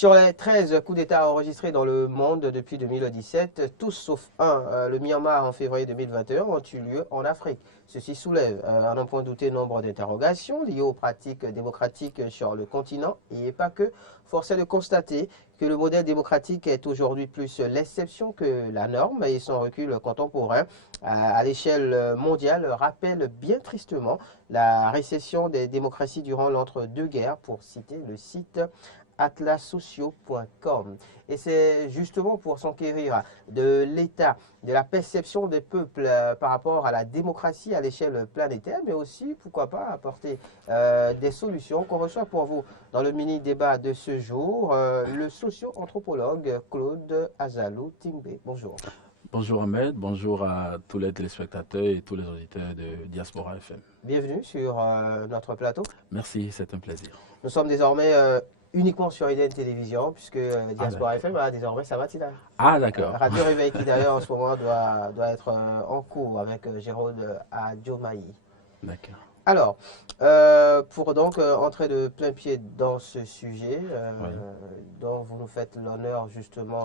Sur les 13 coups d'État enregistrés dans le monde depuis 2017, tous sauf un, le Myanmar en février 2021, ont eu lieu en Afrique. Ceci soulève, à n'en point douter, nombre d'interrogations liées aux pratiques démocratiques sur le continent et pas que. Force est de constater que le modèle démocratique est aujourd'hui plus l'exception que la norme et son recul contemporain à l'échelle mondiale rappelle bien tristement la récession des démocraties durant l'entre-deux-guerres, pour citer le site atlassociaux.com. Et c'est justement pour s'enquérir de l'état, de la perception des peuples par rapport à la démocratie à l'échelle planétaire, mais aussi, pourquoi pas, apporter des solutions qu'on reçoit pour vous dans le mini-débat de ce jour, le socio-anthropologue Claude Azalou Tingbe. Bonjour. Bonjour Ahmed, bonjour à tous les téléspectateurs et tous les auditeurs de Diaspora FM. Bienvenue sur notre plateau. Merci, c'est un plaisir. Nous sommes désormais uniquement sur IDN Télévision, puisque Diaspora FM a désormais sa matinale. Ah d'accord. Radio Réveil qui d'ailleurs en ce moment doit être en cours avec Jérôme Adjomaï. D'accord. Alors, pour donc entrer de plein pied dans ce sujet, dont vous nous faites l'honneur justement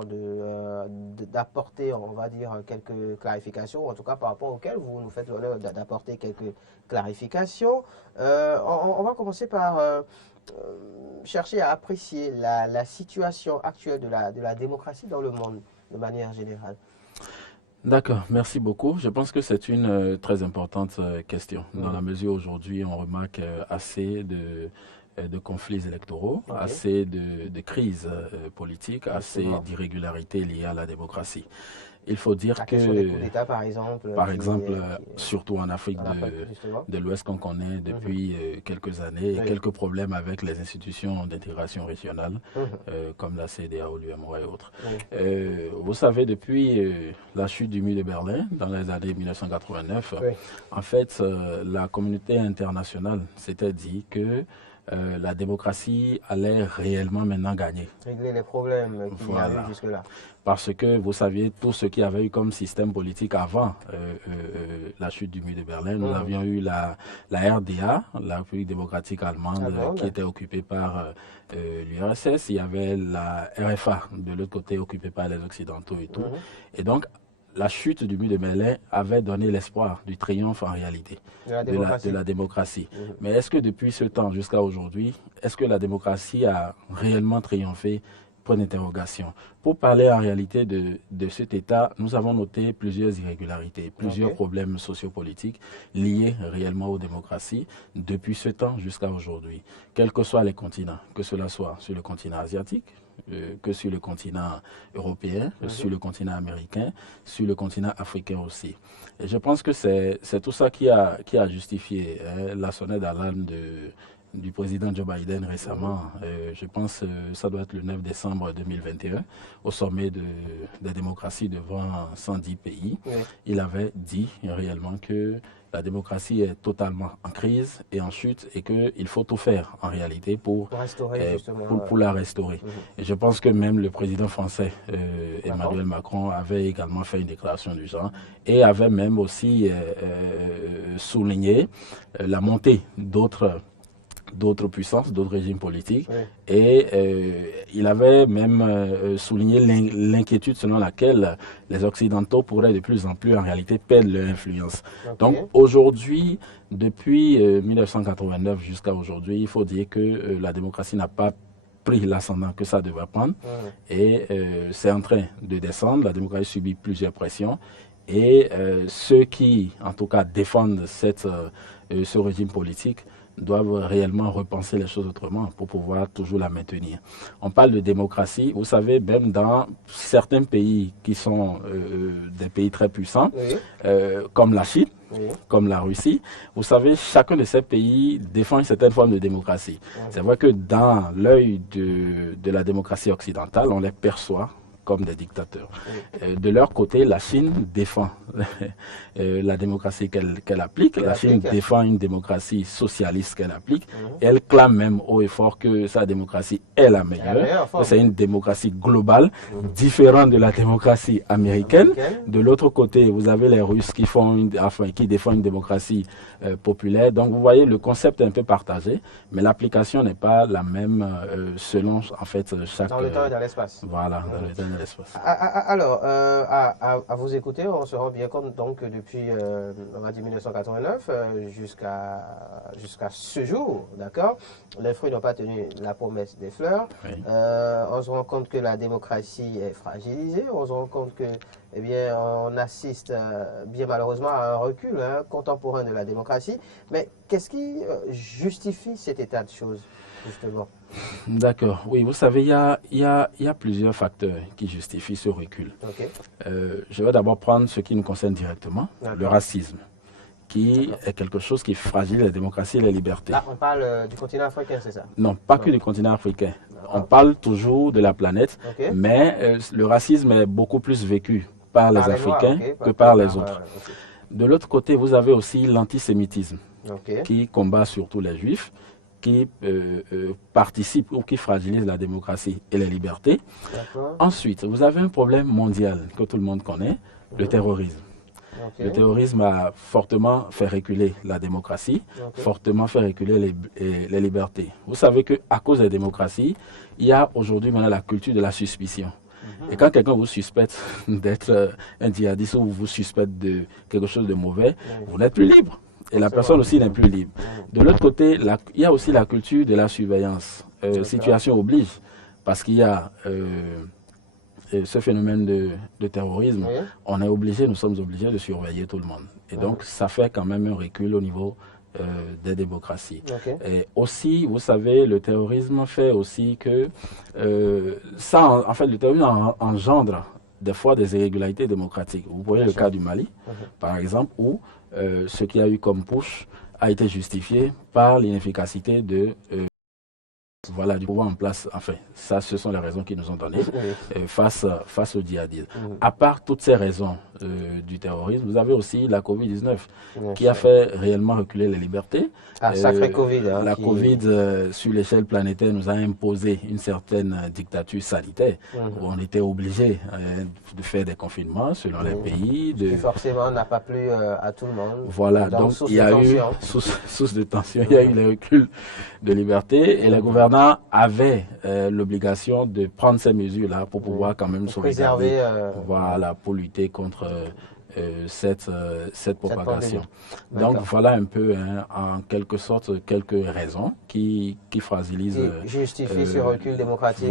d'apporter, on va dire, quelques clarifications, en tout cas par rapport auxquelles vous nous faites l'honneur d'apporter quelques clarifications. On va commencer par chercher à apprécier la situation actuelle de la démocratie dans le monde de manière générale. D'accord, merci beaucoup. Je pense que c'est une très importante question, dans la mesure où aujourd'hui on remarque assez de conflits électoraux, assez de crises politiques, assez d'irrégularités liées à la démocratie. Il faut dire que, des coups d'État, par exemple, surtout en Afrique de l'Ouest qu'on connaît depuis quelques années, et quelques problèmes avec les institutions d'intégration régionale, comme la CEDEAO, l'UEMOA et autres. Vous savez, depuis la chute du mur de Berlin, dans les années 1989, en fait, la communauté internationale s'était dit que la démocratie allait réellement maintenant gagner. Régler les problèmes qu'il y a eu jusque-là. Parce que vous saviez, tout ce qu'il y avait eu comme système politique avant la chute du mur de Berlin, nous avions eu la RDA, la République démocratique allemande, qui était occupée par l'URSS. Il y avait la RFA, de l'autre côté, occupée par les Occidentaux et tout. Et donc, la chute du mur de Berlin avait donné l'espoir du triomphe en réalité de la démocratie. Mais est-ce que depuis ce temps jusqu'à aujourd'hui, est-ce que la démocratie a réellement triomphé? Point d'interrogation. Pour parler en réalité de cet état, nous avons noté plusieurs irrégularités, plusieurs problèmes sociopolitiques liés réellement aux démocraties depuis ce temps jusqu'à aujourd'hui. Quels que soient les continents, que cela soit sur le continent asiatique, que sur le continent européen, sur le continent américain, sur le continent africain aussi. Et je pense que c'est tout ça qui a justifié la sonnette d'alarme du président Joe Biden récemment. Je pense que ça doit être le 9 décembre 2021, au sommet des démocraties devant 110 pays. Il avait dit réellement que la démocratie est totalement en crise et en chute et qu'il faut tout faire en réalité pour la restaurer. Et je pense que même le président français Emmanuel Macron avait également fait une déclaration du genre et avait même aussi souligné la montée d'autres puissances, d'autres régimes politiques. Et il avait même souligné l'inquiétude selon laquelle les Occidentaux pourraient de plus en plus en réalité perdre leur influence. Donc aujourd'hui, depuis 1989 jusqu'à aujourd'hui, il faut dire que la démocratie n'a pas pris l'ascendant que ça devrait prendre. Et c'est en train de descendre. La démocratie subit plusieurs pressions. Et ceux qui, en tout cas, défendent ce régime politique doivent réellement repenser les choses autrement pour pouvoir toujours la maintenir. On parle de démocratie, vous savez, même dans certains pays qui sont des pays très puissants, comme la Chine, comme la Russie, vous savez, chacun de ces pays défend une certaine forme de démocratie. C'est vrai que dans l'œil de la démocratie occidentale, on les perçoit comme des dictateurs. De leur côté, la Chine défend la démocratie qu'elle applique. La Chine défend une démocratie socialiste qu'elle applique. Et elle clame même haut et fort que sa démocratie est la meilleure. C'est une démocratie globale, différente de la démocratie américaine. De l'autre côté, vous avez les Russes qui défendent une démocratie populaire. Donc vous voyez, le concept est un peu partagé, mais l'application n'est pas la même selon en fait chaque... Dans le temps et dans l'espace. Voilà, dans le temps et dans l'espace. Alors, à vous écouter, on se rend bien compte donc que depuis, on va dire 1989 jusqu'à ce jour, d'accord, les fruits n'ont pas tenu la promesse des fleurs. Oui. On se rend compte que la démocratie est fragilisée. On se rend compte que, eh bien, on assiste bien malheureusement à un recul contemporain de la démocratie. Mais qu'est-ce qui justifie cet état de choses, justement? D'accord. Oui, vous savez, il y a plusieurs facteurs qui justifient ce recul. Okay. Je vais d'abord prendre ce qui nous concerne directement, le racisme, qui est quelque chose qui fragilise la démocratie et la liberté. Là, on parle du continent africain, c'est ça? Non, pas que du continent africain. On parle toujours de la planète, mais le racisme est beaucoup plus vécu par les Africains que par les autres. De l'autre côté, vous avez aussi l'antisémitisme, qui combat surtout les Juifs, qui participent ou qui fragilisent la démocratie et les libertés. Ensuite, vous avez un problème mondial que tout le monde connaît, le terrorisme. Le terrorisme a fortement fait reculer la démocratie, fortement fait reculer les libertés. Vous savez qu'à cause des démocraties, il y a aujourd'hui maintenant la culture de la suspicion. Et quand quelqu'un vous suspecte d'être un djihadiste ou vous suspecte de quelque chose de mauvais, vous n'êtes plus libre. Et la personne aussi n'est plus libre. De l'autre côté, il y a aussi la culture de la surveillance. Situation oblige, parce qu'il y a ce phénomène de terrorisme. Nous sommes obligés de surveiller tout le monde. Et donc, ça fait quand même un recul au niveau des démocraties. Et aussi, vous savez, le terrorisme fait aussi que en fait, le terrorisme engendre des fois des irrégularités démocratiques. Vous voyez le cas du Mali, par exemple, où ce qu'il y a eu comme push a été justifié par l'inefficacité du pouvoir en place. Enfin, ça, ce sont les raisons qui nous ont donné face au djihadisme. À part toutes ces raisons du terrorisme, vous avez aussi la Covid-19 qui a fait réellement reculer les libertés. Sacré Covid. La Covid, sur l'échelle planétaire, nous a imposé une certaine dictature sanitaire où on était obligé de faire des confinements selon les pays. Qui forcément n'a pas plu à tout le monde. Voilà, donc il y a eu source de tension, il y a eu les reculs de liberté et les gouvernants avaient l'obligation de prendre ces mesures-là pour pouvoir quand même sauvegarder, pour lutter contre cette propagation. Donc voilà un peu, en quelque sorte, quelques raisons qui fragilisent... justifient ce recul démocratique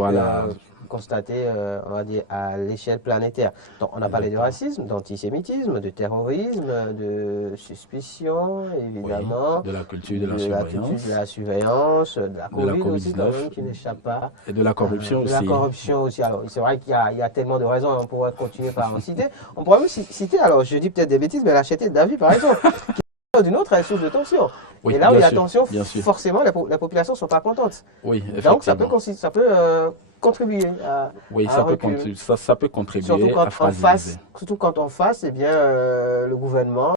constaté, on va dire, à l'échelle planétaire. Donc on a parlé de racisme, d'antisémitisme, de terrorisme, de suspicion, évidemment. De la culture de la surveillance, de la Covid aussi, quand même, qui n'échappe pas. Et de la corruption aussi. De la corruption aussi. Alors c'est vrai qu'il y a tellement de raisons, on pourrait continuer par en citer. On pourrait même citer, alors je dis peut-être des bêtises, mais la châtaigne d'Avis, par exemple, qui d'une autre, elle source de tension. Et là où il y a tension, forcément, les populations ne sont pas contentes. Donc ça peut contribuer à ça peut contribuer surtout quand à fragiliser. surtout quand en face, eh bien, le gouvernement